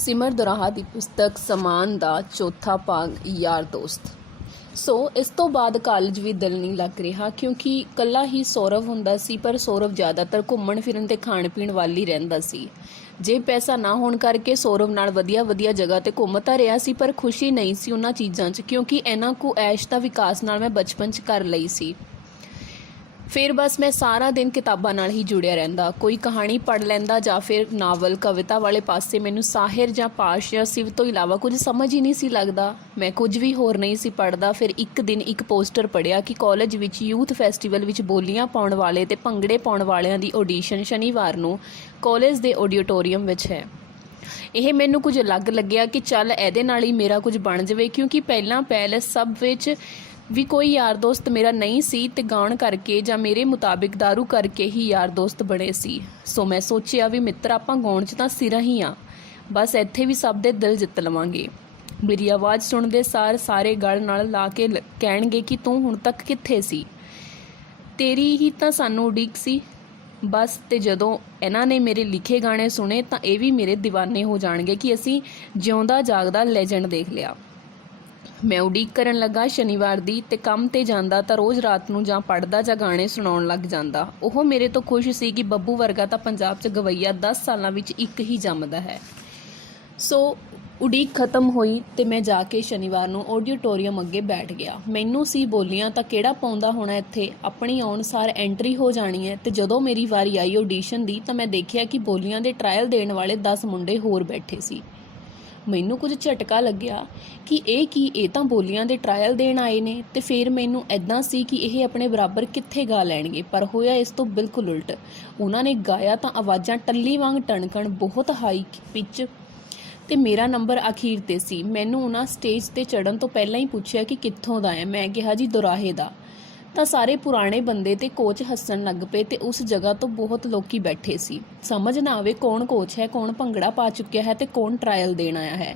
ਸਿਮਰ ਦੋਰਾਹਾ ਦੀ ਪੁਸਤਕ ਸਮਾਨ ਦਾ ਚੌਥਾ ਭਾਗ ਯਾਰ ਦੋਸਤ। ਸੋ ਇਸ ਤੋਂ ਬਾਅਦ ਕਾਲਜ ਵੀ ਦਿਲ ਨਹੀਂ ਲੱਗ ਰਿਹਾ ਕਿਉਂਕਿ ਇਕੱਲਾ ਹੀ ਸੌਰਵ ਹੁੰਦਾ ਸੀ, ਪਰ ਸੌਰਵ ਜ਼ਿਆਦਾਤਰ ਘੁੰਮਣ ਫਿਰਨ ਤੇ ਖਾਣ ਪੀਣ ਵੱਲ ਹੀ ਰਹਿੰਦਾ ਸੀ। ਜੇ ਪੈਸਾ ਨਾ ਹੋਣ ਕਰਕੇ ਸੌਰਵ ਨਾਲ ਵਧੀਆ ਜਗ੍ਹਾ ਤੇ ਘੁੰਮ ਤਾਂ ਰਿਹਾ ਸੀ, ਪਰ ਖੁਸ਼ੀ ਨਹੀਂ ਸੀ ਉਹਨਾਂ ਚੀਜ਼ਾਂ 'ਚ, ਕਿਉਂਕਿ ਇਹਨਾਂ ਕੁ ਐਸ਼ ਦਾ ਵਿਕਾਸ ਨਾਲ ਮੈਂ ਬਚਪਨ 'ਚ ਕਰ ਲਈ ਸੀ। ਫਿਰ ਬਸ ਮੈਂ ਸਾਰਾ ਦਿਨ ਕਿਤਾਬਾਂ ਨਾਲ ਹੀ ਜੁੜਿਆ ਰਹਿੰਦਾ, ਕੋਈ ਕਹਾਣੀ ਪੜ੍ਹ ਲੈਂਦਾ ਜਾਂ ਫਿਰ ਨਾਵਲ ਕਵਿਤਾ ਵਾਲੇ ਪਾਸੇ। ਮੈਨੂੰ ਸਾਹਿਰ ਜਾਂ ਪਾਸ਼ ਜਾਂ ਸਿਵ ਤੋਂ ਇਲਾਵਾ ਕੁਝ ਸਮਝ ਹੀ ਨਹੀਂ ਸੀ ਲੱਗਦਾ। ਮੈਂ ਕੁਝ ਵੀ ਹੋਰ ਨਹੀਂ ਸੀ ਪੜ੍ਹਦਾ। ਫਿਰ ਇੱਕ ਦਿਨ ਇੱਕ ਪੋਸਟਰ ਪੜ੍ਹਿਆ ਕਿ ਕਾਲਜ ਵਿੱਚ ਯੂਥ ਫੈਸਟੀਵਲ ਵਿੱਚ ਬੋਲੀਆਂ ਪਾਉਣ ਵਾਲੇ ਤੇ ਭੰਗੜੇ ਪਾਉਣ ਵਾਲਿਆਂ ਦੀ ਆਡੀਸ਼ਨ ਸ਼ਨੀਵਾਰ ਨੂੰ ਕਾਲਜ ਦੇ ਆਡੀਟੋਰੀਅਮ ਵਿੱਚ ਹੈ। ਇਹ ਮੈਨੂੰ ਕੁਝ ਅਲੱਗ ਲੱਗਿਆ ਕਿ ਚੱਲ ਇਹਦੇ ਨਾਲ ਹੀ ਮੇਰਾ ਕੁਝ ਬਣ ਜਾਵੇ, ਕਿਉਂਕਿ ਪਹਿਲਾਂ ਪੈਲਸ ਸਭ ਵਿੱਚ ਵੀ ਕੋਈ ਯਾਰ ਦੋਸਤ ਮੇਰਾ ਨਹੀਂ ਸੀ ਤੇ ਗਾਉਣ ਕਰਕੇ ਜਾਂ ਮੇਰੇ ਮੁਤਾਬਿਕ ਦਾਰੂ ਕਰਕੇ ਹੀ ਯਾਰ ਦੋਸਤ ਬਣੇ ਸੀ। ਸੋ ਮੈਂ ਸੋਚਿਆ ਵੀ ਮਿੱਤਰ, ਆਪਾਂ ਗਾਉਣ 'ਚ ਤਾਂ ਸਿਰਾਂ ਹੀ ਆ, ਬਸ ਇੱਥੇ ਵੀ ਸਭ ਦੇ ਦਿਲ ਜਿੱਤ ਲਵਾਂਗੇ। ਮੇਰੀ ਆਵਾਜ਼ ਸੁਣਦੇ ਸਾਰੇ ਗਲ ਨਾਲ ਲਾ ਕੇ ਕਹਿਣਗੇ ਕਿ ਤੂੰ ਹੁਣ ਤੱਕ ਕਿੱਥੇ ਸੀ, ਤੇਰੀ ਹੀ ਤਾਂ ਸਾਨੂੰ ਉਡੀਕ ਸੀ ਬਸ। ਤੇ ਜਦੋਂ ਇਹਨਾਂ ਨੇ ਮੇਰੇ ਲਿਖੇ ਗਾਣੇ ਸੁਣੇ ਤਾਂ ਇਹ ਵੀ ਮੇਰੇ دیਵਾਨੇ ਹੋ ਜਾਣਗੇ ਕਿ ਅਸੀਂ ਜਿਉਂਦਾ ਜਾਗਦਾ ਲੈਜੈਂਡ ਦੇਖ ਲਿਆ। ਮੈਂ ਉਡੀਕ ਕਰਨ ਲੱਗਾ ਸ਼ਨੀਵਾਰ ਦੀ, ਤੇ ਕੰਮ ਤੇ ਜਾਂਦਾ ਤਾਂ ਰੋਜ਼ ਰਾਤ ਨੂੰ ਜਾਂ ਪੜ੍ਹਦਾ ਜਾਂ ਗਾਣੇ ਸੁਣਾਉਣ ਲੱਗ ਜਾਂਦਾ। ਉਹ ਮੇਰੇ ਤੋਂ ਖੁਸ਼ ਸੀ ਕਿ ਬੱਬੂ ਵਰਗਾ ਤਾਂ ਪੰਜਾਬ 'ਚ ਗਵਈਆ 10 ਸਾਲਾਂ ਵਿੱਚ ਇੱਕ ਹੀ ਜੰਮਦਾ ਹੈ। ਸੋ ਉਡੀਕ ਖਤਮ ਹੋਈ ਤੇ ਮੈਂ ਜਾ ਕੇ ਸ਼ਨੀਵਾਰ ਨੂੰ ਆਡੀਟੋਰੀਅਮ ਅੱਗੇ ਬੈਠ ਗਿਆ। ਮੈਨੂੰ ਸੀ ਬੋਲੀਆਂ ਤਾਂ ਕਿਹੜਾ ਪਾਉਂਦਾ ਹੋਣਾ ਇੱਥੇ, ਆਪਣੀ ਆਉਣ ਸਾਰ ਐਂਟਰੀ ਹੋ ਜਾਣੀ ਹੈ। ਤੇ ਜਦੋਂ ਮੇਰੀ ਵਾਰੀ ਆਈ ਆਡੀਸ਼ਨ ਦੀ ਤਾਂ ਮੈਂ ਦੇਖਿਆ ਕਿ ਬੋਲੀਆਂ ਦੇ ਟਰਾਇਲ ਦੇਣ ਵਾਲੇ 10 ਮੁੰਡੇ ਹੋਰ ਬੈਠੇ ਸੀ। ਮੈਨੂੰ ਕੁਝ ਝਟਕਾ ਲੱਗਿਆ ਕਿ ਇਹ ਤਾਂ ਬੋਲੀਆਂ ਦੇ ਟਰਾਇਲ ਦੇਣ ਆਏ ਨੇ। ਤੇ ਫਿਰ ਮੈਨੂੰ ਇੱਦਾਂ ਸੀ ਕਿ ਇਹ ਆਪਣੇ ਬਰਾਬਰ ਕਿੱਥੇ ਗਾ ਲੈਣਗੇ, ਪਰ ਹੋਇਆ ਇਸ ਤੋਂ ਬਿਲਕੁਲ ਉਲਟ। ਉਹਨਾਂ ਨੇ ਗਾਇਆ ਤਾਂ ਆਵਾਜ਼ਾਂ ਟੱਲੀ ਵਾਂਗ ਟਣਕਣ, ਬਹੁਤ ਹਾਈ ਪਿਚ, ਤੇ ਮੇਰਾ ਨੰਬਰ ਅਖੀਰ ਤੇ ਸੀ। ਮੈਨੂੰ ਉਹਨਾਂ ਸਟੇਜ ਤੇ ਚੜ੍ਹਨ ਤੋਂ ਪਹਿਲਾਂ ਹੀ ਪੁੱਛਿਆ ਕਿ ਕਿੱਥੋਂ ਦਾ ਹੈ। ਮੈਂ ਕਿਹਾ ਜੀ ਦੋਰਾਹੇ ਦਾ। ਤਾਂ ਸਾਰੇ ਪੁਰਾਣੇ ਬੰਦੇ ਤੇ ਕੋਚ ਹੱਸਣ ਲੱਗ ਪਏ ਤੇ ਉਸ ਜਗ੍ਹਾ ਤੋਂ ਬਹੁਤ ਲੋਕੀ ਬੈਠੇ ਸੀ। ਸਮਝ ਨਾ ਆਵੇ ਕੌਣ ਕੋਚ ਹੈ, ਕੌਣ ਭੰਗੜਾ ਪਾ ਚੁੱਕਿਆ ਹੈ ਤੇ ਕੌਣ ਟਰਾਇਲ ਦੇਣ ਆਇਆ ਹੈ,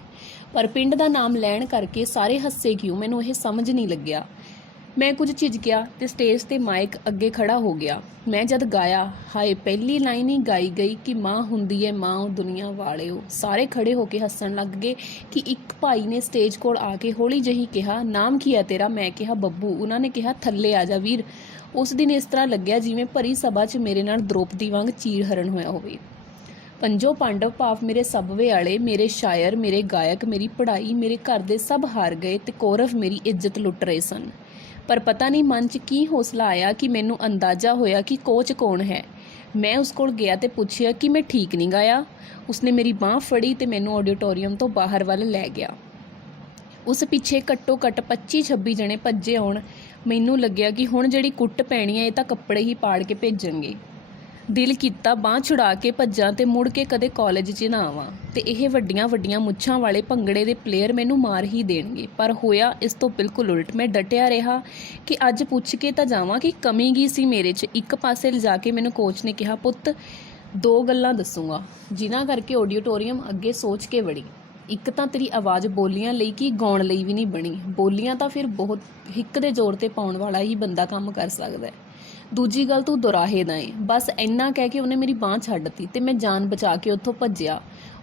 ਪਰ ਪਿੰਡ ਦਾ ਨਾਮ ਲੈਣ ਕਰਕੇ ਸਾਰੇ ਹੱਸੇ ਕਿਉਂ, ਮੈਨੂੰ ਇਹ ਸਮਝ ਨਹੀਂ ਲੱਗਿਆ। ਮੈਂ ਕੁਝ ਝਿਜਕਿਆ ਤੇ ਸਟੇਜ ਤੇ ਮਾਈਕ ਅੱਗੇ ਖੜਾ ਹੋ ਗਿਆ। ਮੈਂ ਜਦ ਗਾਇਆ, ਹਾਏ ਪਹਿਲੀ ਲਾਈਨ ਹੀ ਗਾਈ ਗਈ ਕਿ ਮਾਂ ਹੁੰਦੀ ਹੈ ਮਾਂ ਉਹ ਦੁਨੀਆ ਵਾਲਿਓ, ਸਾਰੇ ਖੜੇ ਹੋ ਕੇ ਹੱਸਣ ਲੱਗ ਗਏ। ਕਿ ਇੱਕ ਭਾਈ ਨੇ ਸਟੇਜ ਕੋਲ ਆ ਕੇ ਹੌਲੀ ਜਿਹੀ ਕਿਹਾ, ਨਾਮ ਕੀ ਹੈ ਤੇਰਾ? ਮੈਂ ਕਿਹਾ ਬੱਬੂ। ਉਹਨਾਂ ਨੇ ਕਿਹਾ ਥੱਲੇ ਆ ਜਾ ਵੀਰ। ਉਸ ਦਿਨ ਇਸ ਤਰ੍ਹਾਂ ਲੱਗਿਆ ਜਿਵੇਂ ਭਰੀ ਸਭਾ 'ਚ ਮੇਰੇ ਨਾਲ ਦ੍ਰੋਪਦੀ ਵਾਂਗ ਚੀਰ ਹਰਨ ਹੋਇਆ ਹੋਵੇ। ਪੰਜੋ ਪਾਂਡਵ ਭਾਵ ਮੇਰੇ ਸਬਵੇ ਵਾਲੇ, ਮੇਰੇ ਸ਼ਾਇਰ, ਮੇਰੇ ਗਾਇਕ, ਮੇਰੀ ਪੜ੍ਹਾਈ, ਮੇਰੇ ਘਰ ਦੇ ਸਭ ਹਾਰ ਗਏ ਤੇ ਕੌਰਵ ਮੇਰੀ ਇੱਜ਼ਤ ਲੁੱਟ ਰਹੇ ਸਨ। ਪਰ ਪਤਾ ਨਹੀਂ ਮਨ 'ਚ ਕੀ ਹੌਸਲਾ ਆਇਆ ਕਿ ਮੈਨੂੰ ਅੰਦਾਜ਼ਾ ਹੋਇਆ ਕਿ ਕੋਚ ਕੌਣ ਹੈ। ਮੈਂ ਉਸ ਕੋਲ ਗਿਆ ਤੇ ਪੁੱਛਿਆ ਕਿ ਮੈਂ ਠੀਕ ਨਹੀਂ ਗਾਇਆ। ਉਸਨੇ ਮੇਰੀ ਬਾਂਹ ਫੜੀ ਤੇ ਮੈਨੂੰ ਆਡੀਟੋਰੀਅਮ ਤੋਂ ਬਾਹਰ ਵੱਲ ਲੈ ਗਿਆ। ਉਸ ਪਿੱਛੇ ਘੱਟੋ ਘੱਟ 25-26 ਜਣੇ ਭੱਜੇ ਆਉਣ। ਮੈਨੂੰ ਲੱਗਿਆ ਕਿ ਹੁਣ ਜਿਹੜੀ ਕੁੱਟ ਪੈਣੀ ਹੈ ਇਹ ਤਾਂ ਕੱਪੜੇ ਹੀ ਪਾੜ ਕੇ ਭੇਜਣਗੇ। ਦਿਲ ਕੀਤਾ ਬਾਂਹ ਛੁਡਾ ਕੇ ਭੱਜਾਂ ਤੇ ਮੁੜ ਕੇ ਕਦੇ ਕਾਲਜ 'ਚ ਨਾ ਆਵਾਂ ਤੇ ਇਹ ਵੱਡੀਆਂ ਮੁੱਛਾਂ ਵਾਲੇ ਭੰਗੜੇ ਦੇ ਪਲੇਅਰ ਮੈਨੂੰ ਮਾਰ ਹੀ ਦੇਣਗੇ। ਪਰ ਹੋਇਆ ਇਸ ਤੋਂ ਬਿਲਕੁਲ ਉਲਟ। ਮੈਂ ਡਟਿਆ ਰਿਹਾ ਕਿ ਅੱਜ ਪੁੱਛ ਕੇ ਤਾਂ ਜਾਵਾਂ ਕਿ ਕਮੀ ਕੀ ਸੀ ਮੇਰੇ 'ਚ। ਇੱਕ ਪਾਸੇ ਲਿਜਾ ਕੇ ਮੈਨੂੰ ਕੋਚ ਨੇ ਕਿਹਾ, ਪੁੱਤ 2 ਗੱਲਾਂ ਦੱਸੂਗਾ ਜਿਨ੍ਹਾਂ ਕਰਕੇ ਆਡੀਟੋਰੀਅਮ ਅੱਗੇ ਸੋਚ ਕੇ ਵੜੀ। ਇੱਕ ਤਾਂ ਤੇਰੀ ਆਵਾਜ਼ ਬੋਲੀਆਂ ਲਈ ਕੀ ਗਾਉਣ ਲਈ ਵੀ ਨਹੀਂ ਬਣੀ। ਬੋਲੀਆਂ ਤਾਂ ਫਿਰ ਬਹੁਤ ਹਿੱਕ ਦੇ ਜ਼ੋਰ ਤੇ ਪਾਉਣ ਵਾਲਾ ਹੀ ਬੰਦਾ ਕੰਮ ਕਰ ਸਕਦਾ ਹੈ। ਦੂਜੀ ਗੱਲ, ਤੂੰ ਦੋਰਾਹੇ ਦਾ ਏ। ਬਸ ਇੰਨਾ ਕਹਿ ਕੇ ਉਹਨੇ ਮੇਰੀ ਬਾਂਹ ਛੱਡਤੀ ਤੇ ਮੈਂ ਜਾਨ ਬਚਾ ਕੇ ਉੱਥੋਂ ਭੱਜਿਆ।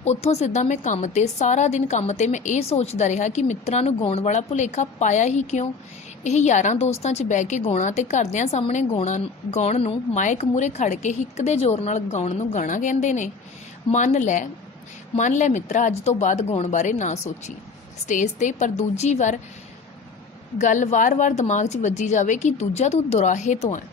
ਉੱਥੋਂ ਸਿੱਧਾ ਮੈਂ ਕੰਮ ਤੇ। ਸਾਰਾ ਦਿਨ ਕੰਮ ਤੇ ਮੈਂ ਇਹ ਸੋਚਦਾ ਰਿਹਾ ਕਿ ਮਿੱਤਰਾਂ ਨੂੰ ਗਾਉਣ ਵਾਲਾ ਭੁਲੇਖਾ ਪਾਇਆ ਹੀ ਕਿਉਂ। ਇਹ ਯਾਰਾਂ ਦੋਸਤਾਂ 'ਚ ਬਹਿ ਕੇ ਗਾਉਣਾ ਤੇ ਘਰਦਿਆਂ ਸਾਹਮਣੇ ਗਾਉਣ ਨੂੰ ਮਾਈਕ ਮੂਹਰੇ ਖੜ ਕੇ ਹਿੱਕ ਦੇ ਜ਼ੋਰ ਨਾਲ ਗਾਉਣ ਨੂੰ ਗਾਣਾ ਕਹਿੰਦੇ ਨੇ। ਮੰਨ ਲੈ ਮਿੱਤਰਾ, ਅੱਜ ਤੋਂ ਬਾਅਦ ਗਾਉਣ ਬਾਰੇ ਨਾ ਸੋਚੀ ਸਟੇਜ ਤੇ। ਪਰ ਦੂਜੀ ਗੱਲ ਵਾਰ ਦਿਮਾਗ 'ਚ ਵੱਜੀ ਜਾਵੇ ਕਿ ਦੂਜਾ ਤੂੰ ਦੋਰਾਹੇ ਤੋਂ ਹੈ।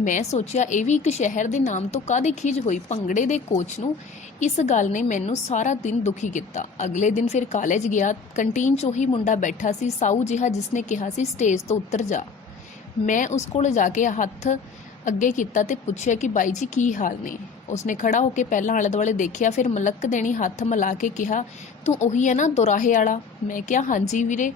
ਮੈਂ ਸੋਚਿਆ ਇਹ ਵੀ ਇੱਕ ਸ਼ਹਿਰ ਦੇ ਨਾਮ ਤੋਂ ਕਾਹਦੀ ਖਿਝ ਹੋਈ ਭੰਗੜੇ ਦੇ ਕੋਚ ਨੂੰ। ਇਸ ਗੱਲ ਨੇ ਮੈਨੂੰ ਸਾਰਾ ਦਿਨ ਦੁਖੀ ਕੀਤਾ। ਅਗਲੇ ਦਿਨ ਫਿਰ ਕਾਲਜ ਗਿਆ। ਕੰਟੀਨ 'ਚ ਉਹੀ ਮੁੰਡਾ ਬੈਠਾ ਸੀ, ਸਾਊ ਜਿਹਾ, ਜਿਸਨੇ ਕਿਹਾ ਸੀ ਸਟੇਜ ਤੋਂ ਉੱਤਰ ਜਾ। ਮੈਂ ਉਸ ਕੋਲ ਜਾ ਕੇ ਹੱਥ ਅੱਗੇ ਕੀਤਾ ਤੇ ਪੁੱਛਿਆ ਕਿ ਬਾਈ ਜੀ ਕੀ ਹਾਲ ਨੇ। ਉਸਨੇ ਖੜਾ ਹੋ ਕੇ ਪਹਿਲਾਂ ਆਲੇ ਦੁਆਲੇ ਦੇਖਿਆ, ਫਿਰ ਮਲਕ ਦੇਣੀ ਹੱਥ ਮਿਲਾ ਕੇ ਕਿਹਾ, ਤੂੰ ਉਹੀ ਹੈ ਨਾ ਦੋਰਾਹੇ ਵਾਲਾ? ਮੈਂ ਕਿਹਾ ਹਾਂਜੀ ਵੀਰੇ।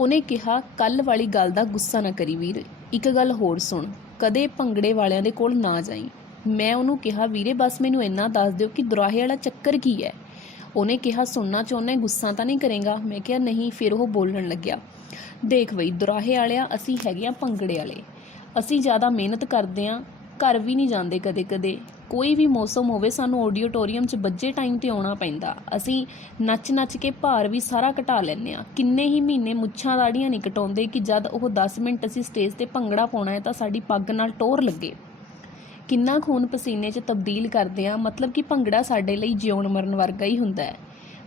ਉਹਨੇ ਕਿਹਾ, ਕੱਲ੍ਹ ਵਾਲੀ ਗੱਲ ਦਾ ਗੁੱਸਾ ਨਾ ਕਰੀ ਵੀਰ, ਇੱਕ ਗੱਲ ਹੋਰ ਸੁਣ, ਕਦੇ ਭੰਗੜੇ ਵਾਲਿਆਂ ਦੇ ਕੋਲ ਨਾ ਜਾਈਂ। ਮੈਂ ਉਹਨੂੰ ਕਿਹਾ, ਵੀਰੇ ਬਸ ਮੈਨੂੰ ਇੰਨਾ ਦੱਸ ਦਿਓ ਕਿ ਦੋਰਾਹੇ ਵਾਲਾ ਚੱਕਰ ਕੀ ਹੈ। ਉਹਨੇ ਕਿਹਾ, ਸੁਣਨਾ ਚਾਹੁੰਦਾ, ਗੁੱਸਾ ਤਾਂ ਨਹੀਂ ਕਰੇਗਾ? ਮੈਂ ਕਿਹਾ ਨਹੀਂ। ਫਿਰ ਉਹ ਬੋਲਣ ਲੱਗਿਆ, ਦੇਖ ਬਈ ਦੋਰਾਹੇ ਵਾਲਿਆ, ਅਸੀਂ ਹੈਗੇ ਹਾਂ ਭੰਗੜੇ ਵਾਲੇ। ਅਸੀਂ ਜ਼ਿਆਦਾ ਮਿਹਨਤ ਕਰਦੇ ਹਾਂ, ਘਰ ਵੀ ਨਹੀਂ ਜਾਂਦੇ ਕਦੇ ਕੋਈ ਵੀ ਮੌਸਮ ਹੋਵੇ ਸਾਨੂੰ ਆਡੀਟੋਰੀਅਮ 'ਚ ਬੱਜੇ ਟਾਈਮ 'ਤੇ ਆਉਣਾ ਪੈਂਦਾ। ਅਸੀਂ ਨੱਚ ਕੇ ਭਾਰ ਵੀ ਸਾਰਾ ਘਟਾ ਲੈਂਦੇ ਹਾਂ। ਕਿੰਨੇ ਹੀ ਮਹੀਨੇ ਮੁੱਛਾਂ ਦਾੜ੍ਹੀਆਂ ਨਹੀਂ ਕਟਾਉਂਦੇ ਕਿ ਜਦ ਉਹ 10 ਮਿੰਟ ਅਸੀਂ ਸਟੇਜ 'ਤੇ ਭੰਗੜਾ ਪਾਉਣਾ ਹੈ ਤਾਂ ਸਾਡੀ ਪੱਗ ਨਾਲ ਟੋਰ ਲੱਗੇ। ਕਿੰਨਾ ਖੂਨ ਪਸੀਨੇ 'ਚ ਤਬਦੀਲ ਕਰਦੇ ਹਾਂ। ਮਤਲਬ ਕਿ ਭੰਗੜਾ ਸਾਡੇ ਲਈ ਜਿਉਣ ਮਰਨ ਵਰਗਾ ਹੀ ਹੁੰਦਾ ਹੈ।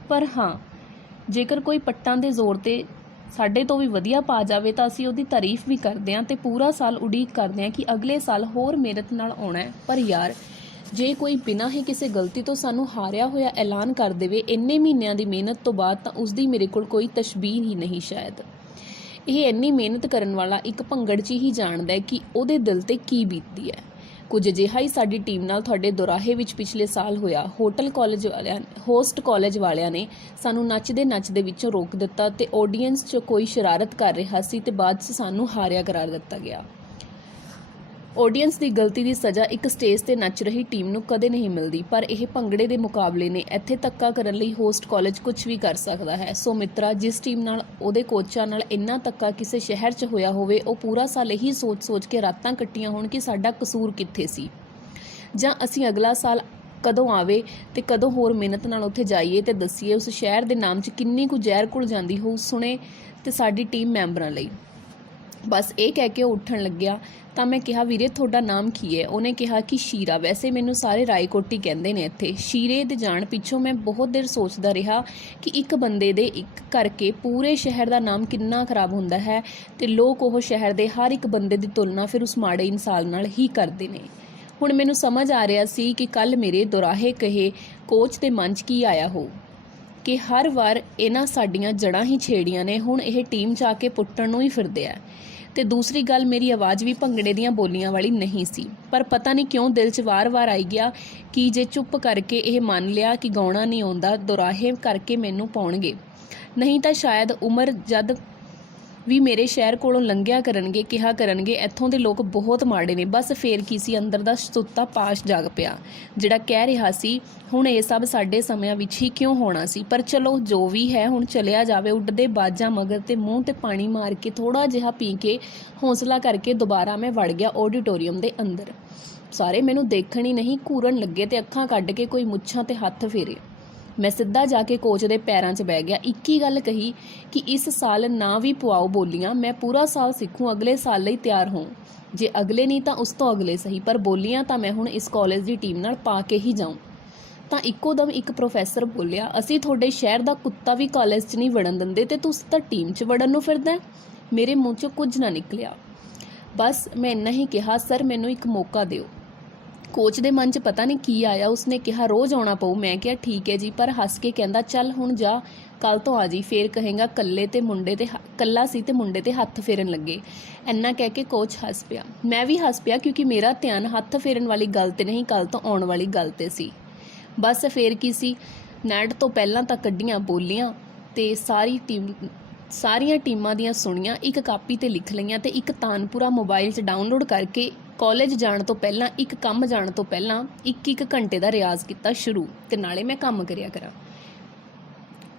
ਪਰ ਹਾਂ, ਜੇਕਰ ਕੋਈ ਪੱਟਾਂ ਦੇ ਜ਼ੋਰ 'ਤੇ ਸਾਡੇ ਤੋਂ ਵੀ ਵਧੀਆ ਪਾ ਜਾਵੇ ਤਾਂ ਅਸੀਂ ਉਹਦੀ ਤਾਰੀਫ ਵੀ ਕਰਦੇ ਹਾਂ ਅਤੇ ਪੂਰਾ ਸਾਲ ਉਡੀਕ ਕਰਦੇ ਹਾਂ ਕਿ ਅਗਲੇ ਸਾਲ ਹੋਰ ਮਿਹਨਤ ਨਾਲ ਆਉਣਾ ਹੈ। ਪਰ ਯਾਰ, ਜੇ ਕੋਈ ਬਿਨਾਂ ਹੀ ਕਿਸੇ ਗਲਤੀ ਤੋਂ ਸਾਨੂੰ ਹਾਰਿਆ ਹੋਇਆ ਐਲਾਨ ਕਰ ਦੇਵੇ ਇੰਨੇ ਮਹੀਨਿਆਂ ਦੀ ਮਿਹਨਤ ਤੋਂ ਬਾਅਦ, ਤਾਂ ਉਸਦੀ ਮੇਰੇ ਕੋਲ ਕੋਈ ਤਸ਼ਬੀਹ ਹੀ ਨਹੀਂ ਸ਼ਾਇਦ। ਇਹ ਇੰਨੀ ਮਿਹਨਤ ਕਰਨ ਵਾਲਾ ਇੱਕ ਭੰਗੜਚੀ ਹੀ ਜਾਣਦਾ ਹੈ ਕਿ ਉਹਦੇ ਦਿਲ 'ਤੇ ਕੀ ਬੀਤਦੀ ਹੈ। ਕੁਝ ਅਜਿਹਾ ਹੀ ਸਾਡੀ ਟੀਮ ਨਾਲ ਤੁਹਾਡੇ ਦੁਰਾਹੇ ਵਿੱਚ ਪਿਛਲੇ ਸਾਲ ਹੋਇਆ। ਹੋਸਟ ਕਾਲਜ ਵਾਲਿਆਂ ਨੇ ਸਾਨੂੰ ਨੱਚਦੇ ਵਿੱਚੋਂ ਰੋਕ ਦਿੱਤਾ ਅਤੇ ਆਡੀਅנਸ 'ਚ ਕੋਈ ਸ਼ਰਾਰਤ ਕਰ ਰਿਹਾ ਸੀ ਅਤੇ ਬਾਅਦ 'ਚ ਸਾਨੂੰ ਹਾਰਿਆ ਕਰਾਰ ਦਿੱਤਾ ਗਿਆ। ਆਡੀਅנਸ ਦੀ ਗਲਤੀ ਦੀ ਸਜ਼ਾ ਇੱਕ ਸਟੇਜ 'ਤੇ ਨੱਚ ਰਹੀ ਟੀਮ ਨੂੰ ਕਦੇ ਨਹੀਂ ਮਿਲਦੀ, ਪਰ ਇਹ ਭੰਗੜੇ ਦੇ ਮੁਕਾਬਲੇ ਨੇ। ਇੱਥੇ ਧੱਕਾ ਕਰਨ ਲਈ ਹੋਸਟ ਕਾਲਜ ਕੁਝ ਵੀ ਕਰ ਸਕਦਾ ਹੈ। ਸੋ ਮਿੱਤਰਾ, ਜਿਸ ਟੀਮ ਨਾਲ ਉਹਦੇ ਕੋਚਾਂ ਨਾਲ ਇੰਨਾ ਧੱਕਾ ਕਿਸੇ ਸ਼ਹਿਰ 'ਚ ਹੋਇਆ ਹੋਵੇ, ਉਹ ਪੂਰਾ ਸਾਲ ਇਹੀ ਸੋਚ ਕੇ ਰਾਤਾਂ ਕੱਟੀਆਂ ਹੋਣ ਕਿ ਸਾਡਾ ਕਸੂਰ ਕਿੱਥੇ ਸੀ, ਜਾਂ ਅਸੀਂ ਅਗਲਾ ਸਾਲ ਕਦੋਂ ਆਵੇ ਅਤੇ ਕਦੋਂ ਹੋਰ ਮਿਹਨਤ ਨਾਲ ਉੱਥੇ ਜਾਈਏ ਅਤੇ ਦੱਸੀਏ ਉਸ ਸ਼ਹਿਰ ਦੇ ਨਾਮ 'ਚ ਕਿੰਨੀ ਕੁ ਜ਼ਹਿਰ ਘੁਲ ਜਾਂਦੀ ਹੋਊ ਸੁਣੇ ਅਤੇ ਸਾਡੀ ਟੀਮ ਮੈਂਬਰਾਂ ਲਈ। ਬਸ ਇਹ ਕਹਿ ਕੇ ਉਹ ਉੱਠਣ ਲੱਗਿਆ ਤਾਂ ਮੈਂ ਕਿਹਾ, ਵੀਰੇ ਤੁਹਾਡਾ ਨਾਮ ਕੀ ਹੈ? ਉਹਨੇ ਕਿਹਾ ਕਿ ਸ਼ੀਰਾ। ਵੈਸੇ ਮੈਨੂੰ ਸਾਰੇ ਰਾਏਕੋਟੀ ਕਹਿੰਦੇ ਨੇ ਇੱਥੇ। ਸ਼ੀਰੇ ਦੇ ਜਾਣ ਪਿੱਛੋਂ ਮੈਂ ਬਹੁਤ ਦੇਰ ਸੋਚਦਾ ਰਿਹਾ ਕਿ ਇੱਕ ਬੰਦੇ ਦੇ ਇੱਕ ਕਰਕੇ ਪੂਰੇ ਸ਼ਹਿਰ ਦਾ ਨਾਮ ਕਿੰਨਾ ਖਰਾਬ ਹੁੰਦਾ ਹੈ ਅਤੇ ਲੋਕ ਉਹ ਸ਼ਹਿਰ ਦੇ ਹਰ ਇੱਕ ਬੰਦੇ ਦੀ ਤੁਲਨਾ ਫਿਰ ਉਸ ਮਾੜੇ ਇਨਸਾਨ ਨਾਲ ਹੀ ਕਰਦੇ ਨੇ। ਹੁਣ ਮੈਨੂੰ ਸਮਝ ਆ ਰਿਹਾ ਸੀ ਕਿ ਕੱਲ੍ਹ ਮੇਰੇ ਦੁਰਾਹੇ ਕਹੇ ਕੋਚ ਦੇ ਮਨ 'ਚ ਕੀ ਆਇਆ ਹੋ ਕਿ ਹਰ ਵਾਰ ਇਹਨਾਂ ਸਾਡੀਆਂ ਜੜ੍ਹਾਂ ਹੀ ਛੇੜੀਆਂ ਨੇ, ਹੁਣ ਇਹ ਟੀਮ 'ਚ ਆ ਕੇ ਪੁੱਟਣ ਨੂੰ ਹੀ ਫਿਰਦੇ ਆ। ਅਤੇ ਦੂਸਰੀ ਗੱਲ, ਮੇਰੀ ਆਵਾਜ਼ ਵੀ ਭੰਗੜੇ ਦੀਆਂ ਬੋਲੀਆਂ ਵਾਲੀ ਨਹੀਂ ਸੀ, ਪਰ ਪਤਾ ਨਹੀਂ ਕਿਉਂ ਦਿਲ 'ਚ ਵਾਰ-ਵਾਰ ਆਈ ਗਿਆ ਕਿ ਜੇ ਚੁੱਪ ਕਰਕੇ ਇਹ ਮੰਨ ਲਿਆ ਕਿ ਗਾਉਣਾ ਨਹੀਂ ਆਉਂਦਾ, ਦੁਰਾਹੇ ਕਰਕੇ ਮੈਨੂੰ ਪਾਉਣਗੇ। ਨਹੀਂ ਤਾਂ ਸ਼ਾਇਦ ਉਮਰ ਜਦ ਵੀ ਮੇਰੇ ਸ਼ਹਿਰ ਕੋਲੋਂ ਲੰਘਿਆ ਕਰਨਗੇ ਕਿਹਾ ਕਰਨਗੇ ਇੱਥੋਂ ਦੇ ਲੋਕ ਬਹੁਤ ਮਾੜੇ ਨੇ। ਬਸ ਫੇਰ ਕੀ ਸੀ, ਅੰਦਰ ਦਾ ਸੁੱਤਾ ਪਾਸ਼ ਜਾਗ ਪਿਆ ਜਿਹੜਾ ਕਹਿ ਰਿਹਾ ਸੀ ਹੁਣ ਇਹ ਸਭ ਸਾਡੇ ਸਮਿਆਂ ਵਿੱਚ ਹੀ ਕਿਉਂ ਹੋਣਾ ਸੀ। ਪਰ ਚਲੋ ਜੋ ਵੀ ਹੈ ਹੁਣ ਚਲਿਆ ਜਾਵੇ। ਉੱਡਦੇ ਬਾਜਾਂ ਮਗਰ ਤੇ ਮੂੰਹ ਤੇ ਪਾਣੀ ਮਾਰ ਕੇ ਥੋੜ੍ਹਾ ਜਿਹਾ ਪੀ ਕੇ ਹੌਸਲਾ ਕਰਕੇ ਦੁਬਾਰਾ ਮੈਂ ਵੜ ਗਿਆ ਆਡੀਟੋਰੀਅਮ ਦੇ ਅੰਦਰ। ਸਾਰੇ ਮੈਨੂੰ ਦੇਖਣ ਹੀ ਨਹੀਂ ਘੂਰਨ ਲੱਗੇ ਤੇ ਅੱਖਾਂ ਕੱਢ ਕੇ ਕੋਈ ਮੁੱਛਾਂ ਤੇ ਹੱਥ ਫੇਰੇ। ਮੈਂ ਸਿੱਧਾ ਜਾ ਕੇ ਕੋਚ ਦੇ ਪੈਰਾਂ 'ਚ ਬਹਿ ਗਿਆ। ਇੱਕ ਹੀ ਗੱਲ ਕਹੀ ਕਿ ਇਸ ਸਾਲ ਨਾ ਵੀ ਪਵਾਓ ਬੋਲੀਆਂ, ਮੈਂ ਪੂਰਾ ਸਾਲ ਸਿੱਖੂ, ਅਗਲੇ ਸਾਲ ਲਈ ਤਿਆਰ ਹੋਂ। ਜੇ ਅਗਲੇ ਨਹੀਂ ਤਾਂ ਉਸ ਤੋਂ ਅਗਲੇ ਸਹੀ, ਪਰ ਬੋਲੀਆਂ ਤਾਂ ਮੈਂ ਹੁਣ ਇਸ ਕਾਲਜ ਦੀ ਟੀਮ ਨਾਲ ਪਾ ਕੇ ਹੀ ਜਾਊਂ। ਤਾਂ ਇੱਕੋ ਦਮ ਇੱਕ ਪ੍ਰੋਫੈਸਰ ਬੋਲਿਆ, ਅਸੀਂ ਤੁਹਾਡੇ ਸ਼ਹਿਰ ਦਾ ਕੁੱਤਾ ਵੀ ਕਾਲਜ 'ਚ ਨਹੀਂ ਵੜਨ ਦਿੰਦੇ ਤੇ ਤੁਸੀਂ ਤਾਂ ਟੀਮ 'ਚ ਵੜਨ ਨੂੰ ਫਿਰਦਾ। ਮੇਰੇ ਮੂੰਹ 'ਚੋਂ ਕੁਝ ਨਾ ਨਿਕਲਿਆ। ਬਸ ਮੈਂ ਇੰਨਾ ਹੀ ਕਿਹਾ, ਸਰ ਮੈਨੂੰ ਇੱਕ ਮੌਕਾ ਦਿਓ। ਕੋਚ ਦੇ ਮਨ 'ਚ ਪਤਾ ਨਹੀਂ ਕੀ ਆਇਆ, ਉਸਨੇ ਕਿਹਾ ਰੋਜ਼ ਆਉਣਾ ਪਊ। ਮੈਂ ਕਿਹਾ ਠੀਕ ਹੈ ਜੀ, ਪਰ ਹੱਸ ਕੇ ਕਹਿੰਦਾ ਚੱਲ ਹੁਣ ਜਾ, ਕੱਲ੍ਹ ਤੋਂ ਆ ਜੀ, ਫੇਰ ਕਹੇਗਾ ਕੱਲਾ ਸੀ ਤੇ ਮੁੰਡੇ ਤੇ ਹੱਥ ਫੇਰਨ ਲੱਗੇ। ਇੰਨਾ ਕਹਿ ਕੇ ਕੋਚ ਹੱਸ ਪਿਆ। ਮੈਂ ਵੀ ਹੱਸ ਪਿਆ ਕਿਉਂਕਿ ਮੇਰਾ ਧਿਆਨ ਹੱਥ ਫੇਰਨ ਵਾਲੀ ਗੱਲ ਤੇ ਨਹੀਂ, ਕੱਲ੍ਹ ਤੋਂ ਆਉਣ ਵਾਲੀ ਗੱਲ ਤੇ ਸੀ। ਬਸ ਫੇਰ ਕੀ ਸੀ, ਨੈਟ ਤੋਂ ਪਹਿਲਾਂ ਤਾਂ ਕੱਢੀਆਂ ਬੋਲੀਆਂ ਤੇ ਸਾਰੀਆਂ ਟੀਮਾਂ ਦੀਆਂ ਸੁਣੀਆਂ, ਇੱਕ ਕਾਪੀ ਤੇ ਲਿਖ ਲਈਆਂ ਤੇ ਇੱਕ ਤਾਨਪੁਰਾ ਮੋਬਾਈਲ 'ਚ ਡਾਊਨਲੋਡ ਕਰਕੇ ਕਾਲਜ ਜਾਣ ਤੋਂ ਪਹਿਲਾਂ, ਇੱਕ ਕੰਮ ਜਾਣ ਤੋਂ ਪਹਿਲਾਂ ਇੱਕ ਘੰਟੇ ਦਾ ਰਿਆਜ਼ ਕੀਤਾ ਸ਼ੁਰੂ ਤੇ ਨਾਲੇ ਮੈਂ ਕੰਮ ਕਰਿਆ ਕਰਾਂ।